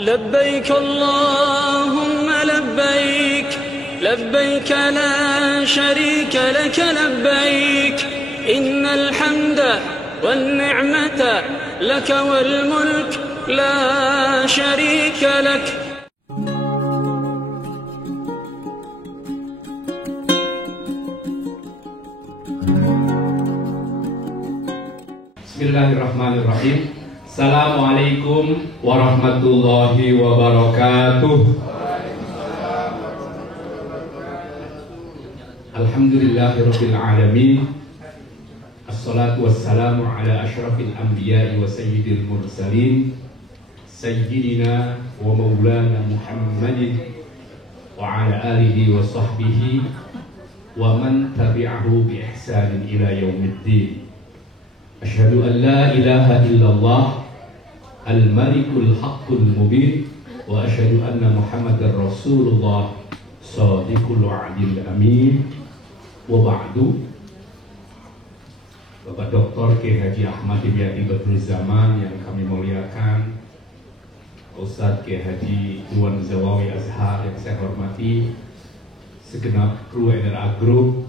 لبيك اللهم لبيك لبيك لا شريك لك لبيك إن الحمد والنعمة لك والملك لا شريك لك. Bismillahirrahmanirrahim. Assalamualaikum warahmatullahi wabarakatuh. Alhamdulillahirabbil alamin. Assalatu wassalamu ala asyrafil anbiya'i wa sayyidil mursalin sayyidina wa maulana Muhammadin wa ala alihi wa sahbihi wa man tabi'ahu bi ihsanin ila yaumiddin. Asyhadu an la ilaha illallah al-malikul haqqul mubin wa asyhadu anna Muhammadar Rasulullah shadiqul wa'dil amin. Wa ba'du. Bapak Dr. Kiai Haji Ahmad Dimyati Badrul Zaman yang kami muliakan, Ustadz Kiai Haji Iwan Zawawi Azhar yang saya hormati, segenap kru NRA Group,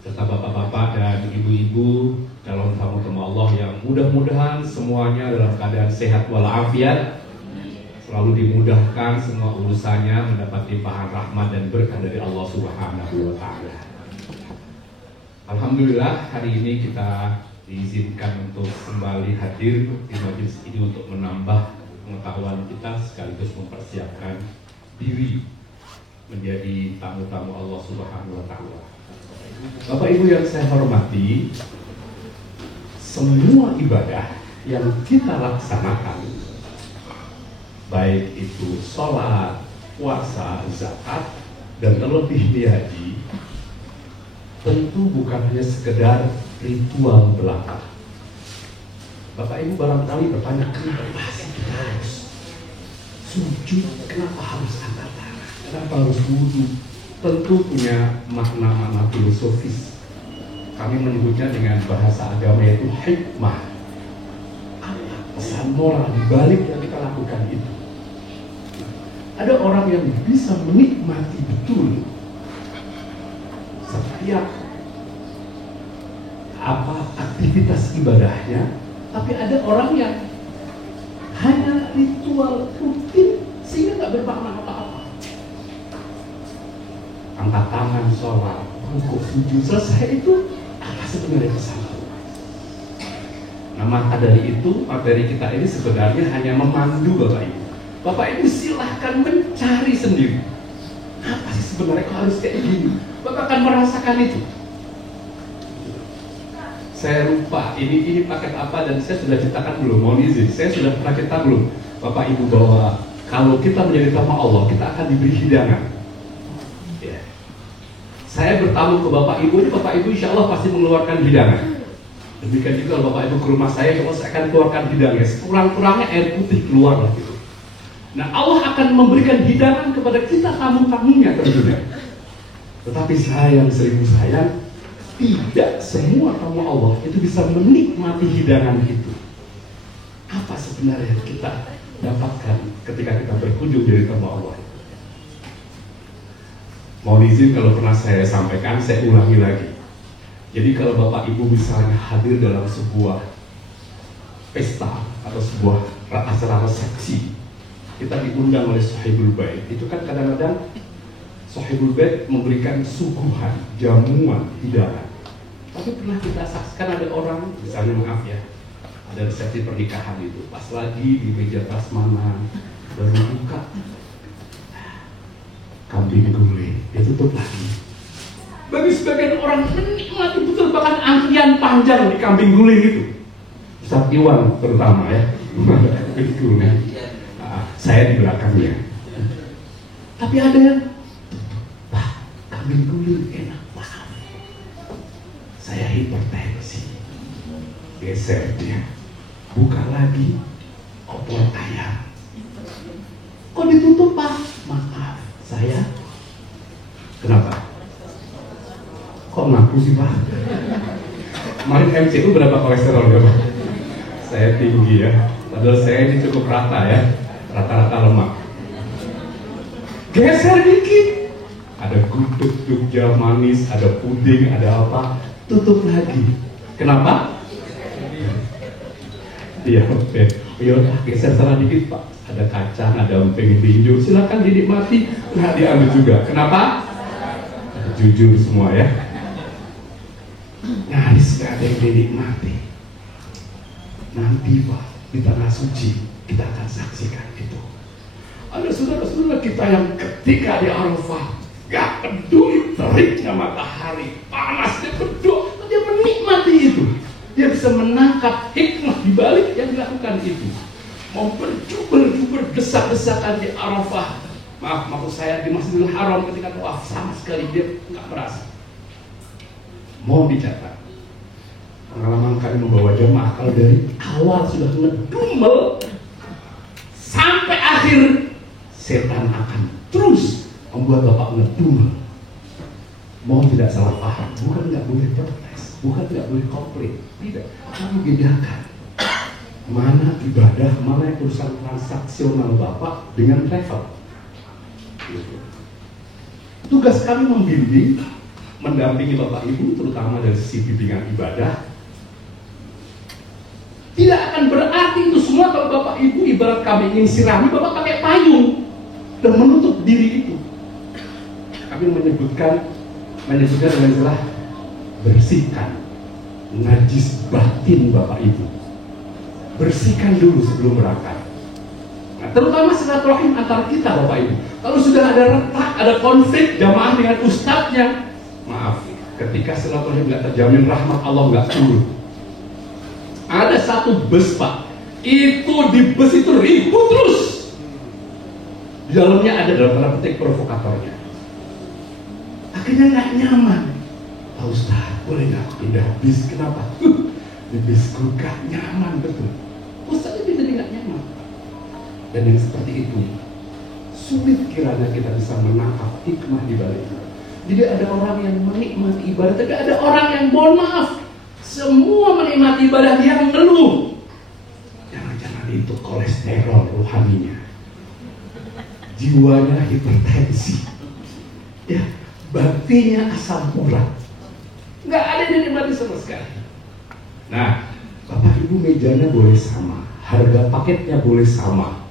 serta bapak-bapak dan ibu-ibu calon tamu Allah yang mudah-mudahan semuanya dalam keadaan sehat walafiat, selalu dimudahkan semua urusannya, mendapat limpahan rahmat dan berkah dari Allah Subhanahu wa Ta'ala. Alhamdulillah, hari ini kita diizinkan untuk kembali hadir di majelis ini untuk menambah pengetahuan kita sekaligus mempersiapkan diri menjadi tamu-tamu Allah Subhanahu wa Ta'ala. Bapak Ibu yang saya hormati, semua ibadah yang kita laksanakan, baik itu sholat, puasa, zakat, dan terlebih di haji, tentu bukan hanya sekedar ritual belaka. Bapak Ibu barangkali bertanya, kenapa sih kita harus sujud? Kenapa harus angkat tangan? Kenapa harus wudhu? Tentu punya makna-makna filosofis. Kami menyebutnya dengan bahasa agama yaitu hikmah. Apa pesan moral dibalik yang kita lakukan itu? Ada orang yang bisa menikmati betul setiap aktivitas ibadahnya, tapi ada orang yang hanya ritual rutin sehingga nggak bermakna apa-apa. Angkat tangan, sholat, rukuk, sujud, selesai itu apa sebenarnya pesan Allah? Nah, maka dari itu, materi kita ini sebenarnya hanya memandu Bapak Ibu. Bapak Ibu silahkan mencari sendiri. Apa sih sebenarnya kok harus kayak gini? Bapak akan merasakan itu. Saya lupa ini paket apa dan saya sudah ceritakan belum? Mohon izin, saya sudah pernah cerita belum Bapak Ibu bahwa kalau kita menjadi tamu Allah, kita akan diberi hidangan. Ya. Saya bertamu ke Bapak Ibu ini, Bapak Ibu insya Allah pasti mengeluarkan hidangan. Demikian juga kalau Bapak Ibu ke rumah saya akan keluarkan hidangan. Sekurang-kurangnya air putih keluar lah gitu. Nah, Allah akan memberikan hidangan kepada kita tamu-tamunya tentunya. Tetapi sayang, seribu sayang, tidak semua tamu Allah itu bisa menikmati hidangan itu. Apa sebenarnya yang kita dapatkan ketika kita berkunjung dari tamu Allah? Mohon izin kalau pernah saya sampaikan, saya ulangi lagi. Jadi kalau Bapak Ibu misalnya hadir dalam sebuah pesta atau sebuah acara resepsi, kita diundang oleh Sahibul Bait. Itu kan kadang-kadang Sahibul Bait memberikan suguhan, jamuan, hidangan. Tapi pernah kita saksikan ada orang, misalnya maaf ya, ada resepsi pernikahan itu, pas lagi di meja prasmanan baru buka kambing guling, dia tutup lagi. Bagi sebagian orang menikmati betul, bahkan antrian panjang di kambing guling itu. Ustadz Iwan terutama ya, saya di belakangnya. Tapi ada yang, Pak, kambing guling enak banget. Saya hipertensi. Geser dia, buka lagi opor ayam. Kok ditutup Pak? Maaf, saya. Kenapa? Kok ngaku sih Pak? Kemarin MCU berapa kolesterol ya Pak? Saya tinggi ya. Padahal saya ini cukup rata ya, rata-rata lemak. geser dikit. Ada gudeg, Jogja manis, ada puding, ada apa, tutup lagi. Kenapa? Iya, oke. Yaudah, geser sana dikit Pak. Ada kacang, ada emping tinju, silakan dinikmati. Nggak diambil juga. Kenapa? Jujur semua ya. Nyaris nggak ada yang dinikmati. Nanti Pak, di tanah suci kita akan saksikan itu. Ada saudara-saudara kita yang ketika di Arafah gak peduli teriknya matahari, panasnya berdoa, dia menikmati itu. Dia bisa menangkap hikmah di balik yang dilakukan itu. Mau berjubel-jubel desak-desakan di Arafah, maksud saya di Masjidil Haram ketika tawaf, sama sekali dia nggak merasa. Mau dicatat, pengalaman kami membawa jemaah kalau dari awal sudah ngedumel sampai akhir, setan akan terus membuat bapak ngedumel. Mau tidak salah paham, bukan nggak boleh protes, bukan nggak boleh komplain, tidak. Kamu bedakan mana ibadah, mana yang urusan transaksional bapak dengan travel. Tugas kami membimbing, mendampingi bapak ibu, terutama dari sisi bimbingan ibadah. Tidak akan berarti itu semua kalau bapak ibu ibarat kami ingin sirami, bapak pakai payung dan menutup diri itu. Kami menyebutkan dengan istilah bersihkan najis batin bapak ibu. Bersihkan dulu sebelum berangkat. Nah, terutama silaturahim antara kita bapak ibu. Kalau sudah ada retak, ada konflik jamaah dengan ustadznya, maaf, ketika silaturahim nggak terjamin, rahmat Allah nggak turun. Ada satu bus Pak, itu di bus itu ribut terus. Di dalamnya ada dalam tanda petik provokatornya. Akhirnya nggak nyaman. Pak Ustadz, boleh nggak pindah bis? Kenapa? Di bisku gak nyaman betul. Ustadz itu jadi nggak nyaman. Dan yang seperti itu sulit kiranya kita bisa menangkap hikmah di baliknya. Jadi ada orang yang menikmati ibadah, tapi ada orang yang mohon maaf, semua menikmati ibadah dia mengeluh. Jangan-jangan itu kolesterol rohaninya, jiwanya hipertensi, ya batinnya asam urat, nggak ada yang dinikmati sama sekali. Nah, bapak ibu mejanya boleh sama, harga paketnya boleh sama,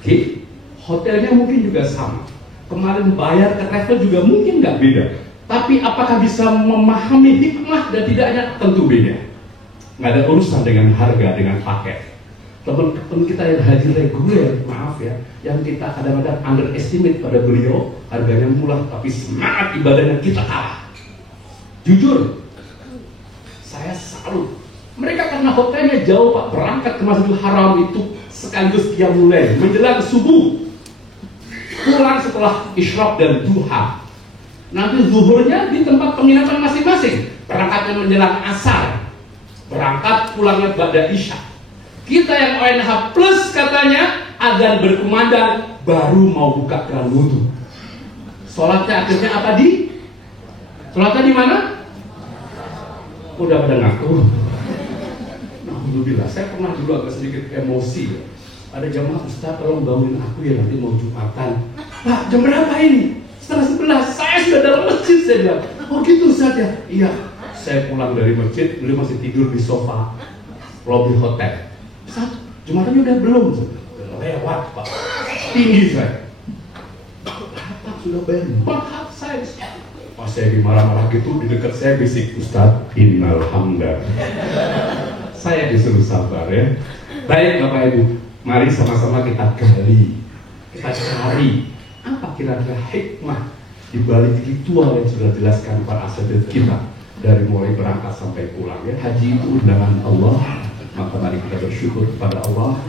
oke? Hotelnya mungkin juga sama. Kemarin bayar ke travel juga mungkin nggak beda. Tapi apakah bisa memahami hikmah dan tidaknya? Tentu beda. Nggak ada urusan dengan harga, dengan paket. Teman-teman kita yang haji reguler, maaf ya, yang kita kadang-kadang underestimate pada beliau, harganya murah, tapi semangat ibadahnya kita kalah. Jujur, saya salut. Mereka karena hotelnya jauh Pak, berangkat ke Masjidil Haram itu sekaligus dia mulai menjelang subuh, pulang setelah isyraq dan duha. Nanti zuhurnya di tempat penginapan masing-masing. Berangkatnya menjelang asar, berangkat pulangnya ba'da isya. Kita yang ONH plus katanya adzan berkumandang baru mau buka keran wudu. Sholatnya akhirnya apa di? Sholatnya di mana? Udah pada ngaku. Alhamdulillah, saya pernah dulu agak sedikit emosi ya. Ada jamaah, Ustaz tolong bangunin aku ya, nanti mau Jumatan. Pak, jam berapa ini? 11:30, saya sudah dalam masjid, saya bilang. Oh gitu Ustaz ya? Iya, saya pulang dari masjid, beliau masih tidur di sofa lobby hotel. Ustaz, Jumatannya udah belum? Lewat Pak, tinggi saya. Bapak sudah bayar mahal saya. Pas saya dimarah-marah gitu, di dekat saya bisik, Ustaz, innal hamda. Saya disuruh sabar ya. Baik Bapak Ibu, mari sama-sama kita gali, kita cari apa kira-kira hikmah di balik ritual yang sudah dijelaskan para asatidz kita dari mulai berangkat sampai pulang ya. Haji itu undangan Allah, maka mari kita bersyukur kepada Allah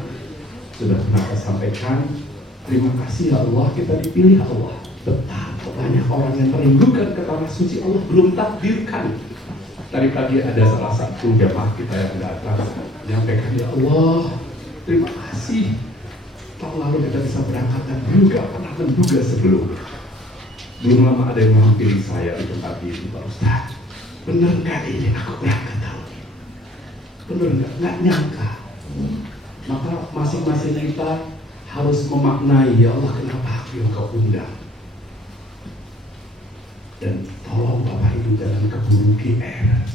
sudah pernah saya sampaikan. Terima kasih ya Allah, kita dipilih Allah. Betapa banyak orang yang merindukan ke tanah suci Allah belum takdirkan. Tadi pagi ada salah satu jamaah kita yang datang menyampaikan, ya Allah, terima kasih. Tahun lalu kita bisa berangkat dan belum gak pernah menduga sebelumnya. Belum lama ada yang menghampiri saya di tempat ini, Pak Ustaz. Bener nggak ini aku berangkat tahun ini? Bener nggak nyangka. Maka masing-masing kita harus memaknai, ya Allah kenapa aku yang kau undang? Dan tolong Bapak Ibu jangan keburu GR.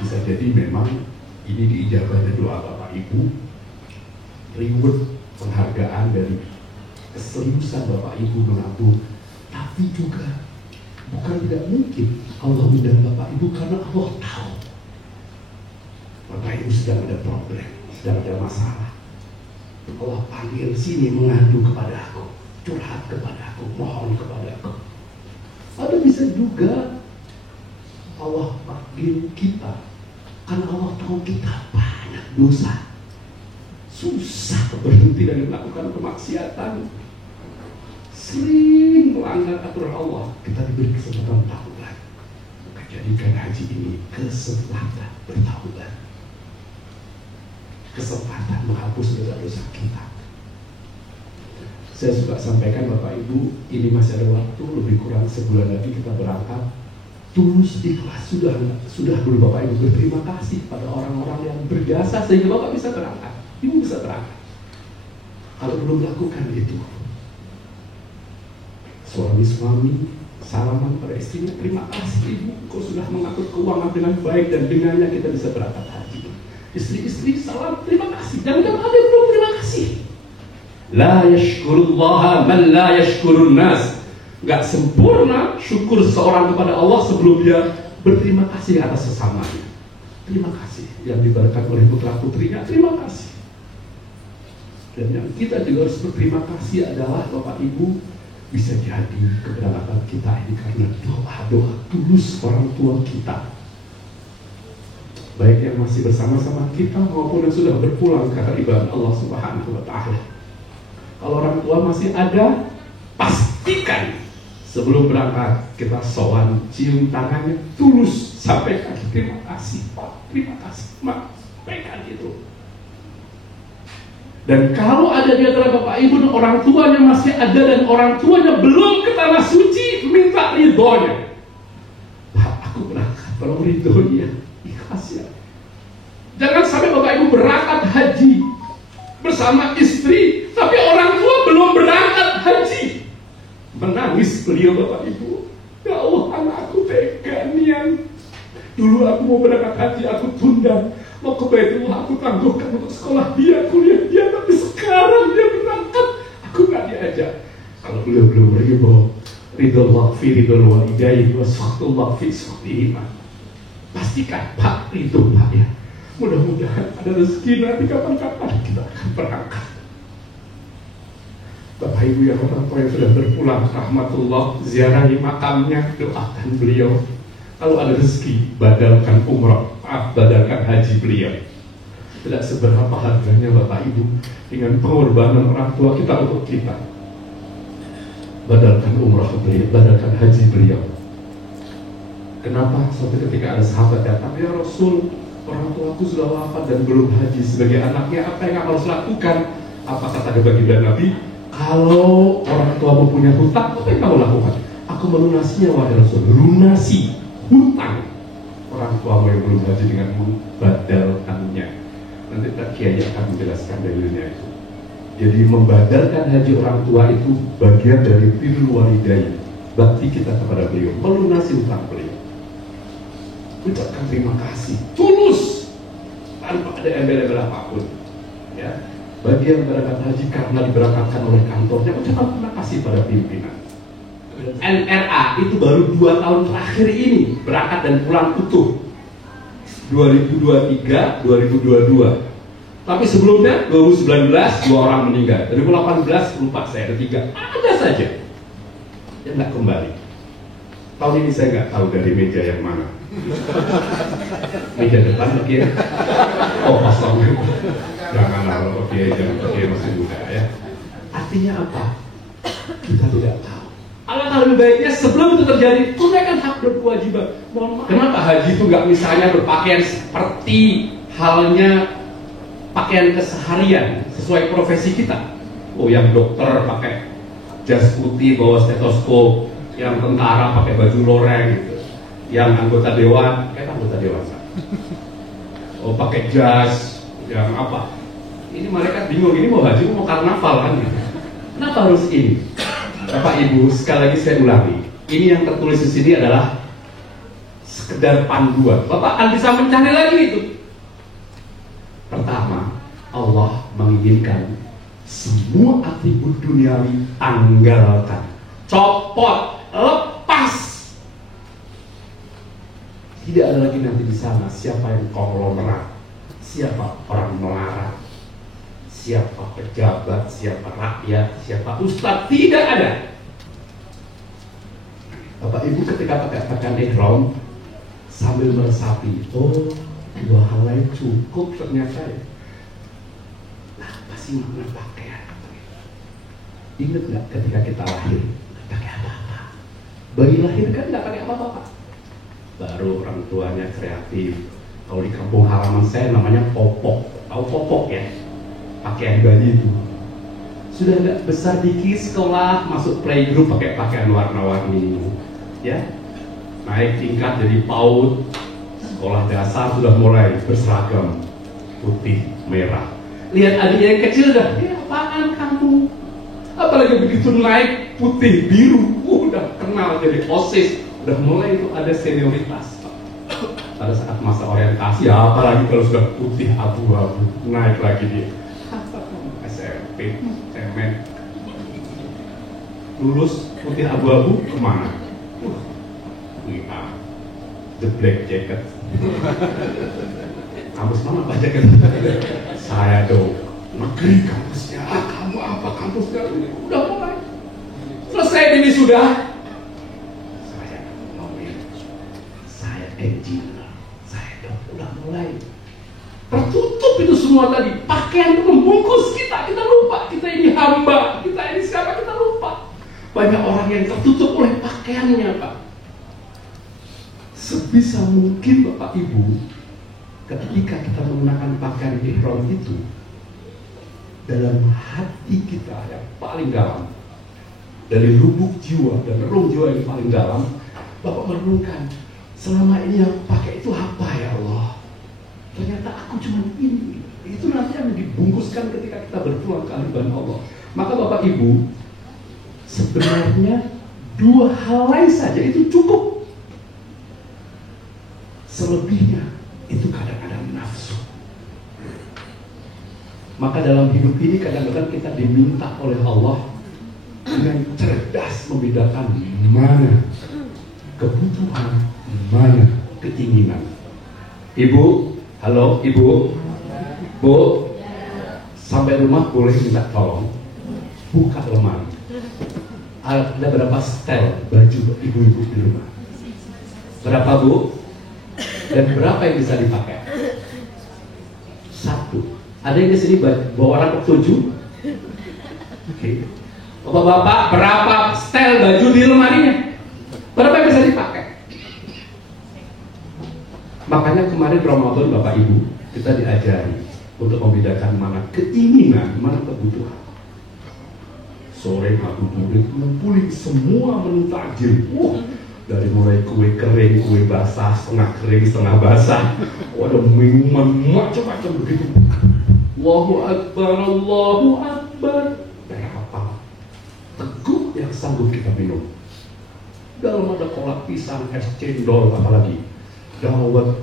Bisa jadi memang ini diijabah dari doa Bapak Ibu, reward penghargaan dari keseriusan Bapak Ibu menabung. Tapi juga bukan tidak mungkin Allah undang Bapak Ibu karena Allah tahu Bapak Ibu sedang ada problem, sedang ada masalah. Allah panggil sini mengadu kepada aku, curhat kepada aku, mohon kepada aku. Atau bisa juga Allah panggil kita karena Allah tahu kita banyak dosa, susah berhenti dari melakukan kemaksiatan, sering melanggar aturan Allah. Kita diberi kesempatan taubat, maka jadikan haji ini kesempatan bertaubat, kesempatan menghapus dosa-dosa kita. Saya suka sampaikan Bapak Ibu, ini masih ada waktu, lebih kurang sebulan lagi kita berangkat. Tulus ikhlas, sudah dulu Bapak Ibu berterima kasih pada orang-orang yang berjasa sehingga Bapak bisa berangkat, Ibu bisa berangkat. Kalau belum lakukan itu, suami salaman pada istrinya, terima kasih Ibu, kau sudah mengatur keuangan dengan baik dan dengannya kita bisa berangkat haji. Istri-istri salam, terima kasih. Dan ada yang belum terima kasih. La yashkurullaha man la yashkurun nas. Gak sempurna syukur seorang kepada Allah sebelum dia berterima kasih atas sesamanya. Terima kasih yang diberikan oleh putra putrinya, terima kasih. Dan yang kita juga harus berterima kasih adalah Bapak Ibu, bisa jadi keberangkatan kita ini karena doa-doa tulus orang tua kita, baik yang masih bersama-sama kita maupun yang sudah berpulang karena ibadah Allah Subhanahu wa Ta'ala. Kalau orang tua masih ada, pastikan sebelum berangkat kita sowan, cium tangannya, tulus sampaikan terima kasih Pak, terima kasih Mak, sampaikan itu. Dan kalau ada di antara Bapak Ibu dan orang tuanya masih ada dan orang tuanya belum ke tanah suci, minta ridhonya. Pak, aku berangkat, tolong ridhonya, ikhlas ya. Jangan sampai Bapak Ibu berangkat haji bersama istri, tapi orang tua belum berangkat haji. Menangis beliau Bapak Ibu, ya Allah anakku tega nian. Dulu aku mau berangkat haji, aku tunda. Mau ke Baitullah aku tangguhkan untuk sekolah dia, kuliah dia, tapi sekarang dia berangkat, aku nggak diajak. Kalau beliau belum ridho waqfi, ridho walidain, wasfaqtul waqfi, iman. Pastikan Pak, ridho Pak ya. Mudah-mudahan ada rezeki nanti kapan-kapan kita akan berangkat. Bapak Ibu yang orang tua yang sudah berpulang, rahmatullah, ziarahi makamnya, doakan beliau. Kalau ada rezeki, badalkan umrah, badalkan haji beliau. Tidak seberapa harganya Bapak Ibu dengan pengorbanan orang tua kita untuk kita. Badalkan umrah beliau, badalkan haji beliau. Kenapa? Suatu ketika ada sahabat datang, ya Rasul, orang tuaku sudah wafat dan belum haji. Sebagai anaknya, apa yang harus lakukan? Apa kata baginda Nabi? Kalau orang tua mempunyai hutang, apa yang kamu lakukan? Aku melunasinya, wahai Rasul. Lunasi hutang orang tuamu yang belum haji dengan membadalkannya. Nanti Pak Kiai akan menjelaskan dalilnya itu. Jadi membadalkan haji orang tua itu bagian dari birrul walidain, bakti kita kepada beliau, melunasi hutang beliau. Ucapkan terima kasih tulus tanpa ada embel-embel apapun ya. Bagi yang berangkat haji karena diberangkatkan oleh kantornya, ucapkan terima kasih pada pimpinan. NRA itu baru 2 tahun terakhir ini berangkat dan pulang utuh, 2023, 2022. Tapi sebelumnya 2019 2 orang meninggal, 2018 lupa saya, ada 3, ada saja yang nggak kembali. Tahun ini saya nggak tahu dari meja yang mana. Meja depan lagi ya. Oh kosong. Janganlah oke, jangan oke, masih muda ya. Artinya apa? Kita tidak tahu. Alangkah lebih baiknya sebelum itu terjadi, tunaikan hak dan kewajiban. Kenapa haji itu nggak misalnya berpakaian seperti halnya pakaian keseharian sesuai profesi kita? Oh, yang dokter pakai jas putih bawa stetoskop, yang tentara pakai baju loreng gitu, yang anggota dewan kayak anggota dewan. Oh, pakai jas, yang apa? Ini mereka bingung, ini mau haji mau karnaval kan gitu. Kenapa harus ini? Bapak Ibu, sekali lagi saya ulangi, ini yang tertulis di sini adalah sekedar panduan. Bapak bisa mencari lagi itu. Pertama, Allah menginginkan semua atribut duniawi tanggalkan, copot, lepas. Tidak ada lagi nanti di sana siapa yang konglomerat, siapa orang melarat, siapa pejabat, siapa rakyat, siapa ustadz, tidak ada. Bapak Ibu ketika pakai pakaian ihram sambil meresapi, oh dua hal lain cukup ternyata ya. Nah, apa sih makna pakaian? Ingat nggak ketika kita lahir nggak pakai apa-apa? Bayi lahir kan nggak pakai apa-apa, Pak. Baru orang tuanya kreatif. Kalau di kampung halaman saya namanya popok. Tahu popok ya? Pakaian bayi itu. Sudah nggak besar dikit sekolah, masuk playgroup pakai pakaian warna-warni, ya. Naik tingkat jadi PAUD, sekolah dasar sudah mulai berseragam putih merah. Lihat adiknya yang kecil dah, apaan kamu? Apalagi begitu naik putih biru, udah kenal jadi OSIS, udah mulai itu ada senioritas. Pada saat masa orientasi, apalagi kalau sudah putih abu-abu, naik lagi dia. SMP, cemen, lulus putih abu-abu kemana? The Black Jacket. Kampus mana Pak Jacket? Saya dong. Negeri kampusnya. Kamu apa kampusnya? Udah mulai. Selesai ini sudah. Saya lawyer. Saya engineer. Saya dong. Udah mulai. Tertutup itu semua tadi. Pakaian itu membungkus kita. Kita lupa. Kita ini hamba. Kita ini siapa? Kita lupa. Banyak orang yang tertutup oleh pakaiannya, Pak. Sebisa mungkin Bapak Ibu, ketika kita menggunakan pakaian ihram itu, dalam hati kita yang paling dalam, dari lubuk jiwa dan relung jiwa yang paling dalam, Bapak merenungkan, selama ini yang pakai itu apa ya Allah? Ternyata aku cuma ini. Itu nanti yang dibungkuskan ketika kita berpulang ke hadapan Allah. Maka Bapak Ibu, sebenarnya dua hal lain saja itu cukup. Selebihnya itu kadang-kadang nafsu. Maka dalam hidup ini kadang-kadang kita diminta oleh Allah dengan cerdas membedakan mana kebutuhan, mana keinginan. Ibu, halo Ibu, Bu, sampai rumah boleh minta tolong buka lemari. Ada berapa setel baju ibu-ibu di rumah? Berapa Bu? Dan berapa yang bisa dipakai? Satu. Ada yang di sini bawa anak 7? Oke. Bapak-bapak, berapa setel baju di lemarinya? Berapa yang bisa dipakai? Makanya kemarin Ramadan Bapak Ibu kita diajari untuk membedakan mana keinginan, mana kebutuhan. Sore ngabuburit ngumpulin semua menu takjil. Dari mulai kue kering, kue basah, setengah kering, setengah basah. Ada minuman macam-macam begitu. Allahu Akbar, Allahu Akbar. Berapa teguk yang sanggup kita minum? Dalam ada kolak pisang, es cendol, apalagi dawet,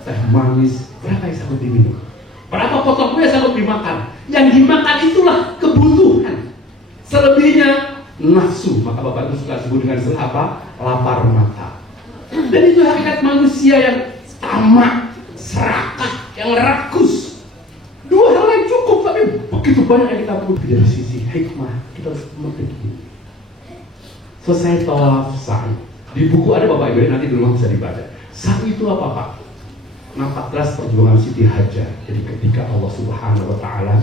teh manis. Berapa yang sanggup diminum? Berapa potong kue yang sanggup dimakan? Yang dimakan itulah kebutuhan. Selebihnya nafsu. Maka Bapak itu suka sebut dengan istilah apa? Lapar mata. Dan itu hakikat manusia yang tamak, serakah, yang rakus. Dua hal yang cukup, tapi begitu banyak yang kita butuh. Dari sisi hikmah kita harus mengerti ini. Selesai tawaf sa'i. Di buku ada Bapak Ibu, nanti di rumah bisa dibaca. Sa'i itu apa Pak? 14 perjuangan Siti Hajar. Jadi ketika Allah Subhanahu wa Ta'ala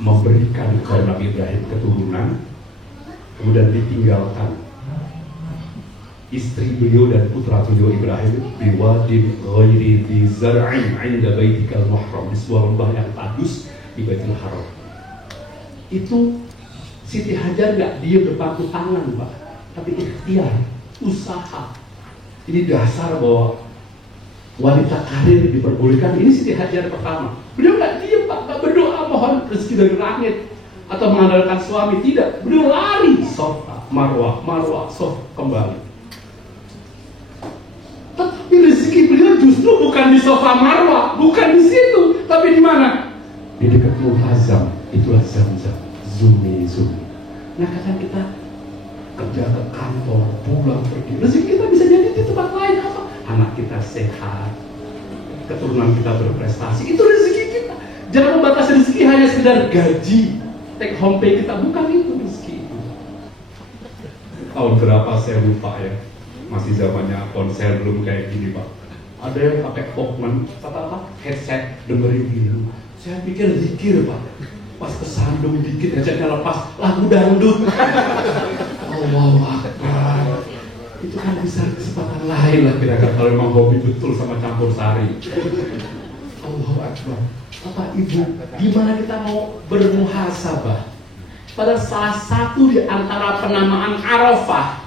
memberikan kepada Nabi Ibrahim keturunan, kemudian ditinggalkan istri beliau dan putra beliau Ibrahim biwadin ghairi dhi zar'in 'inda baitikal muharram, di sebuah lembah yang tandus di Baitul Haram. Itu Siti Hajar nggak diam berpangku tangan Pak, tapi ikhtiar, usaha. Ini dasar bahwa wanita karir diperbolehkan. Ini Siti Hajar pertama. Beliau nggak diam Pak, nggak berdoa mohon rezeki dari langit. atau mengandalkan suami, tidak. Beliau lari Safa, Marwah, Safa kembali. Tetapi rezeki beliau justru bukan di Safa Marwah, bukan di situ, tapi di mana? Di dekat Muhazam, itulah Zamzam, Zumi. Nah, kadang kita kerja ke kantor, pulang pergi, rezeki kita bisa jadi di tempat lain. Apa? Anak kita sehat, keturunan kita berprestasi, itu rezeki kita. Jangan membatasi rezeki hanya sekedar gaji, take home pay kita, bukan itu rezeki itu. Tahun berapa saya lupa ya, masih zamannya ponsel belum kayak gini Pak. Ada yang pakai Walkman, headset, dengerin film. Saya pikir zikir Pak, pas kesandung dikit headsetnya lepas, lagu dangdut. Allahu Akbar. Itu kan bisa kesempatan lain lah kira-kira kalau memang hobi betul sama campur sari. Allahu Akbar. Bapak Ibu, gimana kita mau bermuhasabah? Pada salah satu di antara penamaan Arafah,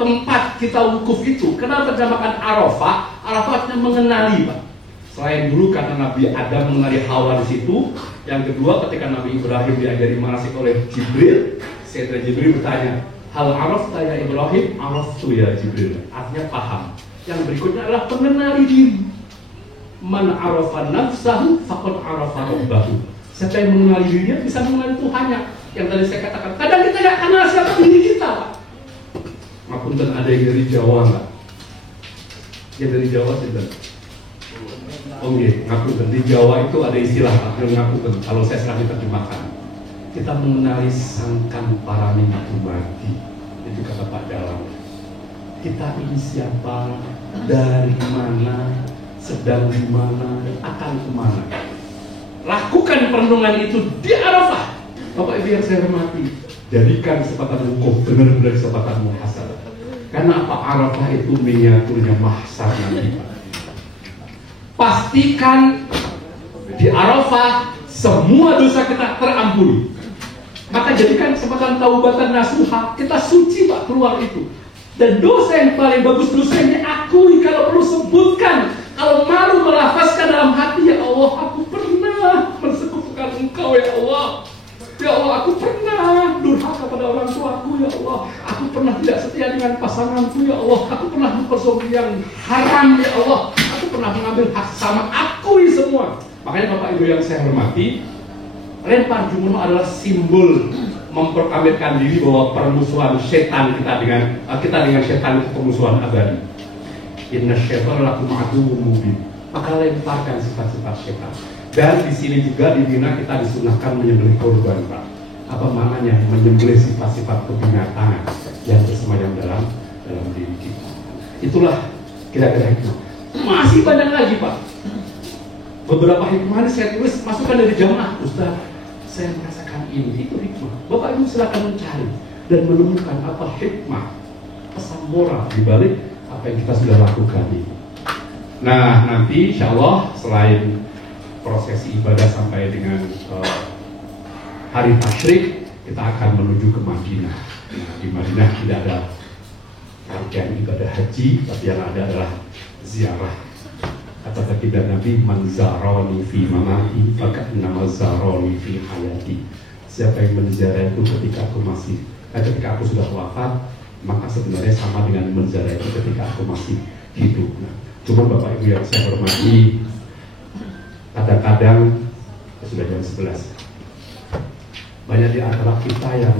tempat kita wukuf itu, kenapa dinamakan Arafah? Arafatnya mengenali Pak. Selain dulu karena Nabi Adam mengenali Hawa di situ, yang kedua ketika Nabi Ibrahim diajari manasik oleh Jibril, Sayyidina Jibril bertanya, hal arafta ya Ibrahim, araftu ya Jibril. Artinya paham. Yang berikutnya adalah mengenali diri. Man arafa nafsahu faqad arafa rabbahu. Siapa yang mengenali dirinya bisa mengenali Tuhannya. Yang tadi saya katakan, kadang kita tidak kenal siapa diri kita Pak. Ngapunten, ada yang dari Jawa nggak? Yang dari Jawa tidak? Oh iya, ngapunten. Di Jawa itu ada istilah Pak, ngapunten. Kalau saya selalu terjemahkan, kita mengenali sangkan para minggu mati. Itu kata Pak Dalam. Kita ini siapa, dari mana, sedang di mana, akan kemana. Lakukan perenungan itu di Arafah. Bapak Ibu yang saya hormati, jadikan kesempatan wukuf benar-benar kesempatan muhasabah. Karena apa? Arafah itu miniaturnya mahsyar nanti Pak. Pastikan di Arafah semua dosa kita terampuni. Maka jadikan kesempatan taubatan nasuha, kita suci Pak keluar itu. Dan dosa yang paling bagus, dosa yang diakui, kalau perlu sebutkan. Kalau malu melafazkan dalam hati, ya Allah, aku pernah mensekutukan Engkau ya Allah. Ya Allah, aku pernah durhaka pada orang tuaku ya Allah. Aku pernah tidak setia dengan pasanganku ya Allah. Aku pernah mempersuami yang haram ya Allah. Aku pernah mengambil hak sama, akui semua. Makanya Bapak Ibu yang saya hormati, lempar jumroh adalah simbol memperkamirkan diri bahwa permusuhan setan kita dengan setan itu permusuhan abadi. Inna syaitan lakum aduwwun mubin. Maka lemparkan sifat-sifat setan. Dan di sini juga di Mina kita disunahkan menyembelih korban Pak. Apa maknanya? Menyembelih sifat-sifat kebinatangan yang bersemayam dalam diri kita. Itulah kira-kira itu. Masih banyak lagi Pak. Beberapa hikmah saya tulis masukkan dari jamaah. Ustaz, saya merasakan ini, itu hikmah. Bapak Ibu silakan mencari dan menemukan apa hikmah, pesan moral di balik apa yang kita sudah lakukan ini. Nah, nanti insya Allah selain prosesi ibadah sampai dengan hari tasyrik, kita akan menuju ke Madinah. Nah, di Madinah tidak ada rangkaian ibadah haji, tapi yang ada adalah ziarah. Kata baginda Nabi, man zarani fi mamati fakannama zarani fi hayati. Siapa yang menziarah itu ketika aku sudah wafat, maka sebenarnya sama dengan menziarah itu ketika aku masih hidup. Nah, cuma Bapak Ibu yang saya hormati, kadang-kadang sudah jam 11. Banyak di antara kita yang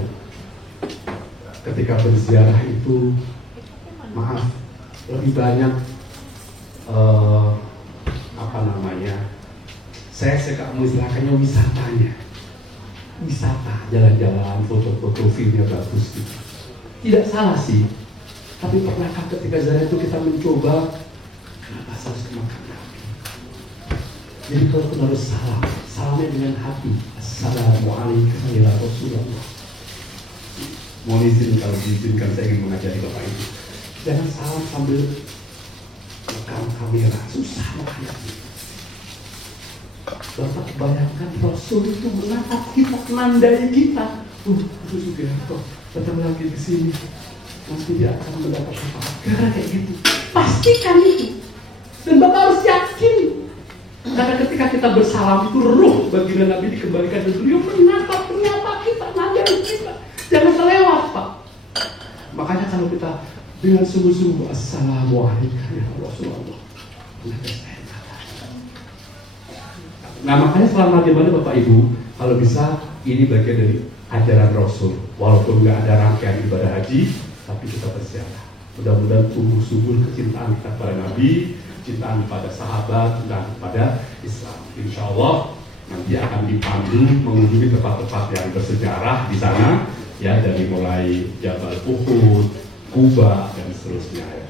ketika berziarah itu, maaf, lebih banyak saya suka mengistilahkannya wisatanya. Wisata, jalan-jalan, foto-foto, filmnya bagus gitu. Tidak salah sih, tapi pernahkah ketika ziarah itu kita mencoba, kenapa saya harus ke makam Nabi? Jadi kalau kita harus salamnya dengan hati. Assalamualaikum ya Rasulullah. Mohon izin kalau diizinkan saya ingin mengajari Bapak Ibu. Jangan salam sambil rekam kamera, susah makanya. Bapak bayangkan Rasul itu menatap kita, menandai kita. Itu Sugiharto datang lagi ke sini, nanti dia akan mendapat syafaat. Karena kayak gitu, pastikan itu. Dan Bapak harus yakin. Karena ketika kita bersalam itu ruh baginda Nabi dikembalikan dan beliau menatap kita. dengan sungguh-sungguh, assalamualaikum ya Rasulullah. Nah makanya selama di mana Bapak Ibu, kalau bisa ini bagian dari ajaran Rasul. Walaupun nggak ada rangkaian ibadah haji, tapi kita berziarah. Mudah-mudahan tumbuh subur kecintaan kita kepada Nabi, kecintaan pada sahabat dan kepada Islam. Insya Allah nanti akan dipandu mengunjungi tempat-tempat yang bersejarah di sana, ya, dari mulai Jabal Uhud, Kuba dan seterusnya. Ya.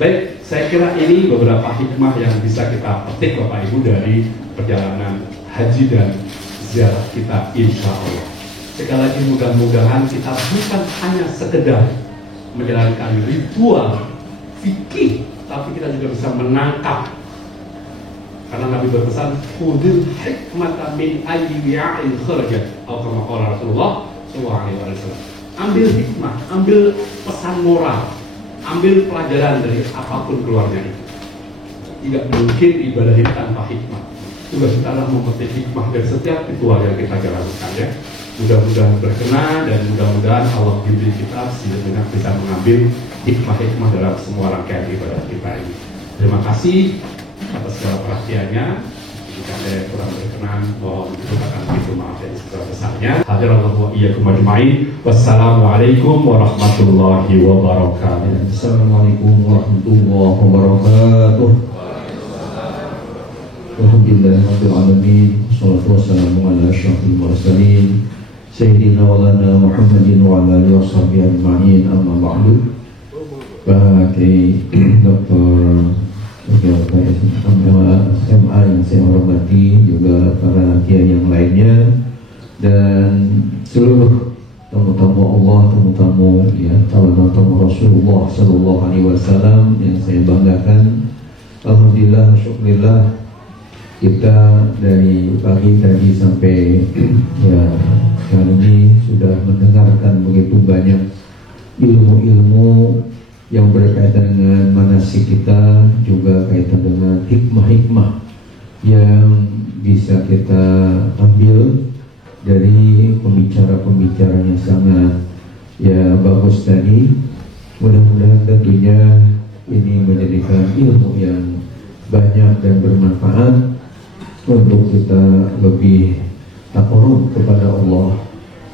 Baik, saya kira ini beberapa hikmah yang bisa kita petik Bapak Ibu dari perjalanan haji dan ziarah kita, insya Allah. Sekali lagi mudah-mudahan kita bukan hanya sekedar menjalankan ritual fikih, tapi kita juga bisa menangkap. Karena Nabi berpesan, khudil hikmata min ayyi wi'a'in kharajat, atau kama qala Rasulullah sallallahu alaihi wasallam. Ambil hikmah, ambil pesan moral, ambil pelajaran dari apapun keluarnya itu. Tidak mungkin ibadah ini tanpa hikmah. Tugas kita adalah memetik hikmah dari setiap ritual yang kita jalankan, ya. Mudah-mudahan berkenan dan mudah-mudahan Allah bimbing kita sehingga bisa mengambil hikmah-hikmah dalam semua rangkaian ibadah kita ini. Terima kasih atas segala perhatiannya. Jika ada yang kurang berkenan, mohon dipersilakan, itu maaf yang sebesar-besarnya. Hadirallahu wa iyyakum ajma'in. Wassalamualaikum warahmatullahi wabarakatuh. Assalamualaikum warahmatullahi wabarakatuh. Alhamdulillahirabbil alamin. Wassalatu wassalamu ala asyrafil mursalin sayyidina wa lana Muhammadin wa ala alihi washabbihi ajma'in. Amma ba'du. Bagai Dr. SMA yang saya hormati, juga para kiai yang lainnya dan seluruh tamu-tamu Allah, tamu-tamu ya, tamu-tamu Rasulullah Sallallahu Alaihi Wasallam yang saya banggakan. Alhamdulillah, syukurillah, kita dari pagi tadi sampai ya kali ini sudah mendengarkan begitu banyak ilmu-ilmu yang berkaitan dengan manasik kita, juga kaitan dengan hikmah-hikmah yang bisa kita ambil dari pembicara-pembicara yang sangat ya bagus tadi. Mudah-mudahan tentunya ini menjadikan ilmu yang banyak dan bermanfaat untuk kita lebih takarrub kepada Allah,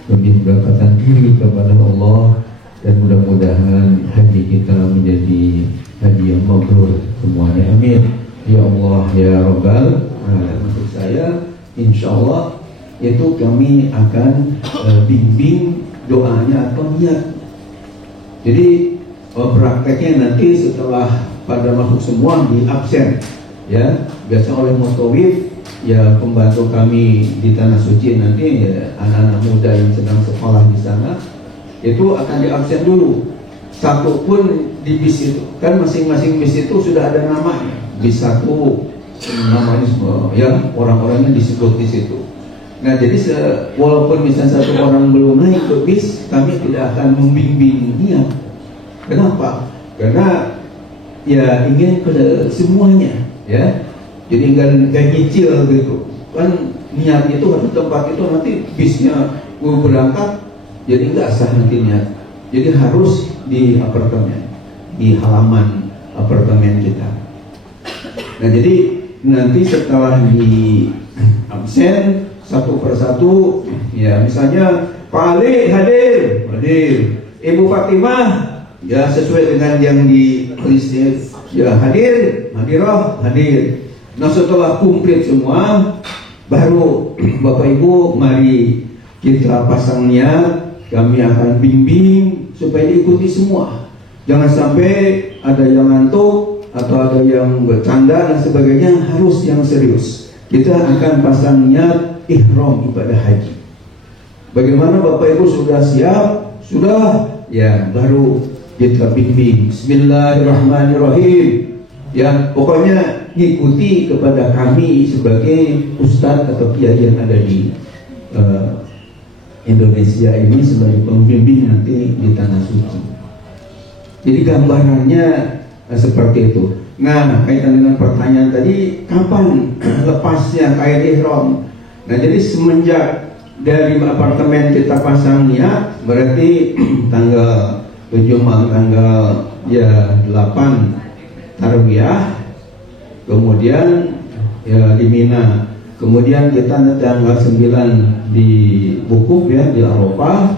lebih mendekatkan diri kepada Allah, dan mudah-mudahan haji kita menjadi haji yang mabrur semuanya. Amin ya Allah ya Rabbal alamin. Maksud saya, insya Allah itu kami akan bimbing doanya atau niat. Jadi prakteknya nanti setelah pada masuk semua di absen, ya, biasa oleh mutawif, ya, pembantu kami di Tanah Suci nanti, ya, anak-anak muda yang sedang sekolah di sana itu akan di absen dulu. Satu pun di bis itu kan, masing-masing bis itu sudah ada namanya. Bis satu namanya semua, ya, orang-orangnya disebut di situ. Nah, jadi walaupun misalnya satu orang belum naik ke bis, kami tidak akan membimbing niat. Kenapa? Karena ya ingin ke semuanya, ya. Jadi nggak nyicil gitu. Kan niat itu harus tempat itu nanti bisnya berangkat, jadi nggak sah nantinya. Jadi harus di apartemen, di halaman apartemen kita. Nah, jadi nanti setelah di absen satu persatu, ya, misalnya Pak Ali hadir, Ibu Fatimah, ya, sesuai dengan yang ditulis, ya, hadir, hadirah, hadir. Nah, setelah komplit semua, baru Bapak Ibu mari kita pasang niat. Kami akan bimbing supaya diikuti semua. Jangan sampai ada yang ngantuk atau ada yang bercanda dan sebagainya, harus yang serius. Kita akan pasang niat ihram ibadah haji. Bagaimana Bapak Ibu sudah siap? Sudah? Ya, baru kita bimbing. Bismillahirrahmanirrahim. Ya, pokoknya ngikuti kepada kami sebagai ustadz atau kiai yang ada di Indonesia ini sebagai pembimbing nanti di Tanah Suci. Jadi gambarannya seperti itu. Nah, kaitan dengan pertanyaan tadi, kapan lepasnya kain ihram? Nah, jadi semenjak dari apartemen kita pasang niat, berarti tanggal berjumlah tanggal 8 Tarwiyah, kemudian di Mina, kemudian kita tanggal 9 di wukuf di Arafah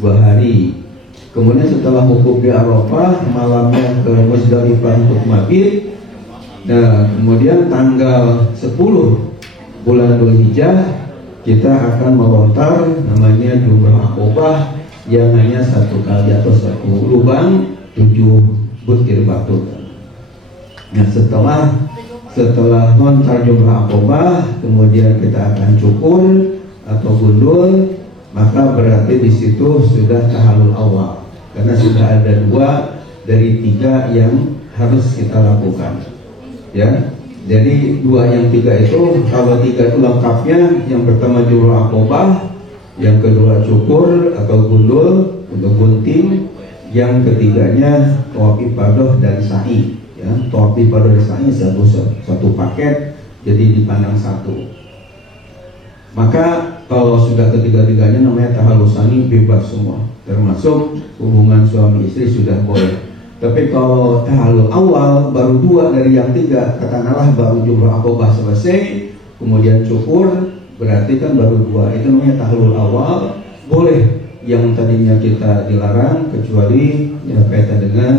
2 hari. Kemudian setelah wukuf di Arafah, malamnya ke Muzdalifah untuk mabit. Nah, kemudian tanggal 10 bulan Dzulhijjah kita akan melontar namanya Jumrah Aqobah, yang hanya 1 kali atau 1 lubang 7 butir batu. Nah, setelah lontar Jumrah Aqobah, kemudian kita akan cukur atau gundul, maka berarti di situ sudah tahallul awal, karena sudah ada 2 dari 3 yang harus kita lakukan. Ya, jadi 2 yang 3 itu, kalau 3 itu lengkapnya, yang pertama Jumrah Aqobah, yang kedua cukur atau gundul untuk gunting, yang ketiganya tawaf ifadah dan sa'i. Ya, tawaf ifadah dan sa'i satu paket, jadi dipandang satu. Maka kalau sudah ketiga-tiganya namanya tahallul tsani, bebas semua, termasuk hubungan suami istri sudah boleh. Tapi kalau tahallul awal baru 2 dari yang 3, katakanlah baru Jumrah Aqobah selesai, kemudian cukur, berarti kan baru 2, itu namanya tahallul awal, boleh. Yang tadinya kita dilarang, kecuali kaitan dengan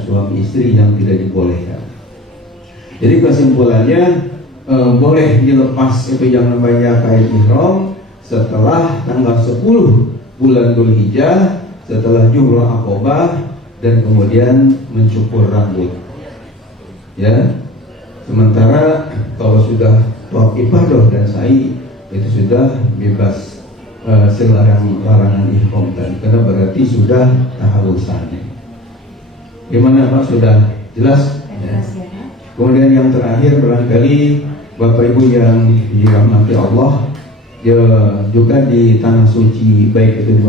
suami istri yang tidak dibolehkan. Jadi kesimpulannya, boleh dilepas itu yang namanya kain ihram setelah tanggal 10 bulan Dzulhijjah, setelah Jumrah Aqobah, dan kemudian mencukur rambut. Ya, sementara kalau sudah tawaf ifadah dan sa'i, itu sudah bebas larangan ihram tadi, karena berarti sudah tahallul tsani. Gimana Pak, sudah jelas? Ya. Kemudian yang terakhir, barangkali Bapak Ibu yang dirahmati Allah, ya, juga di tanah suci, baik itu di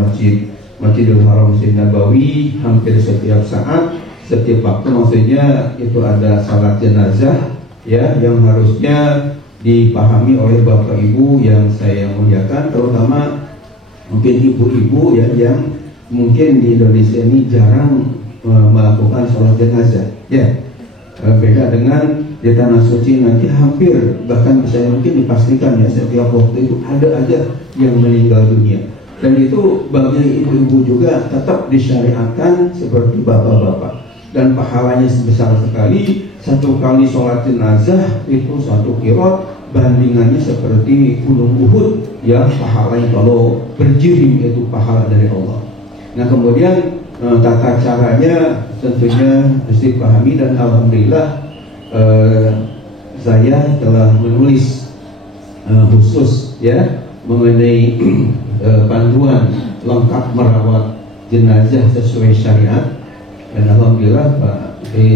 Masjidil Haram Nabawi, hampir setiap saat, setiap waktu, maksudnya itu ada salat jenazah, ya, yang harusnya dipahami oleh Bapak Ibu yang saya muliakan, terutama mungkin ibu-ibu ya, yang mungkin di Indonesia ini jarang melakukan sholat jenazah. Ya, beda dengan di tanah suci, nanti hampir, bahkan bisa mungkin dipastikan ya, setiap waktu itu ada aja yang meninggal dunia. Dan itu bagi ibu-ibu juga tetap disyariatkan seperti bapak-bapak. Dan pahalanya sebesar sekali, 1 kali sholat jenazah itu 1 qiraat, bandingannya seperti gunung Uhud, ya, pahalanya kalau berjirim itu pahala dari Allah. Nah, kemudian tata caranya tentunya mesti pahami, dan alhamdulillah saya telah menulis khusus ya mengenai panduan lengkap merawat jenazah sesuai syariat. Dan alhamdulillah Pak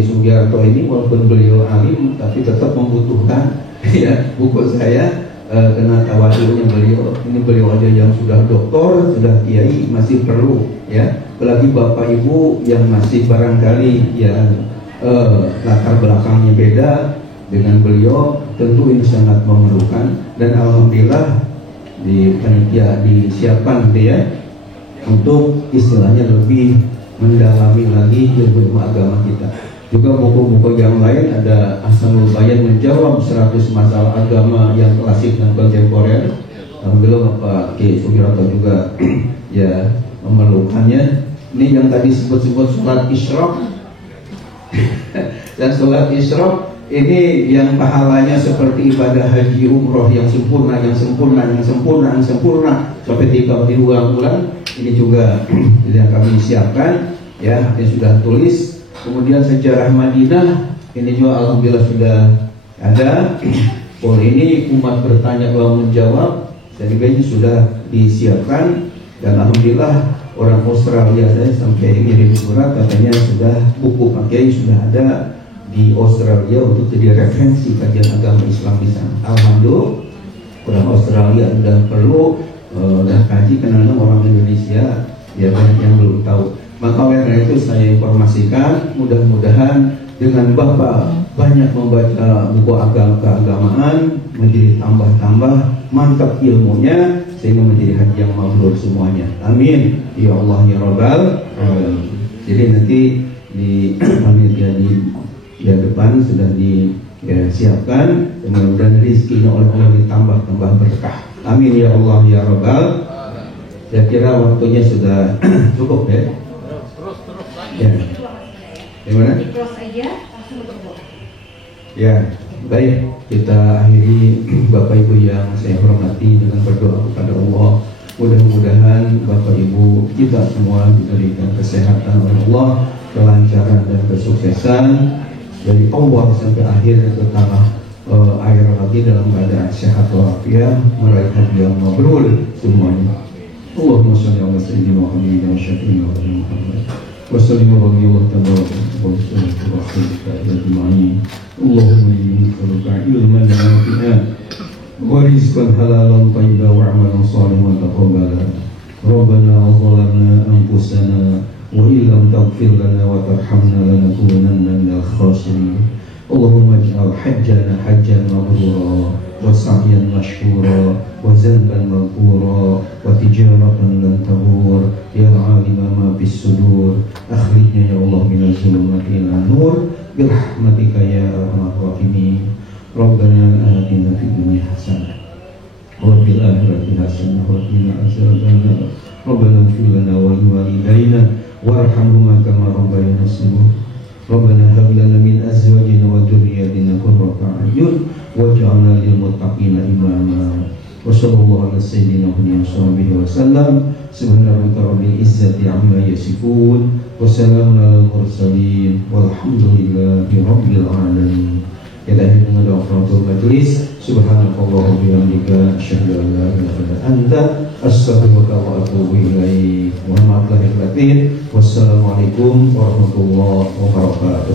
Sugiarto ini walaupun beliau alim, tapi tetap membutuhkan ya buku saya, karena tawadhunya beliau. Ini beliau aja yang sudah doktor, sudah kiai, masih perlu ya. Apalagi Bapak Ibu yang masih barangkali yang latar belakangnya beda dengan beliau, tentu ini sangat memerlukan. Dan alhamdulillah di panitia disiapkan dia untuk istilahnya lebih mendalami lagi ilmu agama kita. Juga buku-buku yang lain, ada Ahsanul Bayan menjawab 100 masalah agama yang klasik dan kontemporer. Alhamdulillah Bapak Kiai Sugiarto juga ya memerlukannya. Ini yang tadi sebut-sebut sholat isyraq dan sholat isyraq ini yang pahalanya seperti ibadah haji umroh yang sempurna, yang sempurna, yang sempurna, yang sempurna sampai 32 bulan. Ini juga yang kami siapkan ya, yang sudah tulis. Kemudian sejarah Madinah ini juga alhamdulillah sudah ada. Oh, ini umat bertanya kalau menjawab, jadi ini sudah disiapkan. Dan alhamdulillah orang Australia, saya sampai ngirim surat, katanya sudah buku pakai sudah ada di Australia untuk jadi referensi kajian agama Islam di sana. Alhamdulillah orang Australia sudah perlu dan kaji, karena orang Indonesia ya banyak yang belum tahu. Maka oleh karena itu saya informasikan, mudah-mudahan dengan Bapak banyak membaca buku keagamaan, menjadi tambah-tambah mantap ilmunya, sehingga menjadi haji yang mabrur semuanya. Amin ya Allah ya Rabbal alamin. Jadi nanti di panitia di depan sudah disiapkan, mudah-mudahan rezekinya oleh Allah ditambah berkah. Amin ya Allah ya Rabbal. Saya kira waktunya sudah cukup ya. Ya. Gimana? Ya, baik. Kita akhiri Bapak Ibu yang saya hormati dengan berdoa kepada Allah. Mudah-mudahan Bapak Ibu kita semua diberikan kesehatan oleh Allah, kelancaran dan kesuksesan dari awal sampai akhir ke tanah air lagi dalam keadaan sehat walafiat, meraih haji yang mabrur semuanya. Allahumma shalli ala sayyidina Muhammad wa syafi'ina wa Muhammad wa sallallahu wa tabaraka wa ta'ala. Allahumma inni as'aluka ilman nafi'an wa rizqan halalan thayyiban wa 'amalan shalihan taqabbala. Rabbana zalamna anfusana wa illam taghfir lana wa tarhamna lanakunanna minal khasirin. Allahumma ij'al hajjana hajjan mabrura wa sa'yan mashkura wa zanban maghfura wa tijaratan lan tabur ya 'alima ma bis sudur. Akhrijna ya Allah minaz zulumati ila nur birahmatika ya arhamar rahimin. Rabbana atina fid dunya hasanah wa fil akhirati hasanah wa qina adzaban nar. Rabbana ighfir lana wa liwalidayna warhamhuma kama rabbayana shaghira. Rabbana hab lana min azwajina wa dhurriyyatina qurrata a'yun waj'alna lil muttaqina imama. Wa sallallahu ala sayyidina Muhammadin wa sallam. Subhana rabbika rabbil izzati amma yasifun wa salamun alal mursalin walhamdulillahi rabbil alamin. Kita akhiri dengan doa penutup majelis. Subhanallah wa bihamdika asyhadu an la ilaha illa anta astaghfiruka wa atubu ilaik. Mohon maaf lahir batin. Wassalamualaikum warahmatullahi wabarakatuh.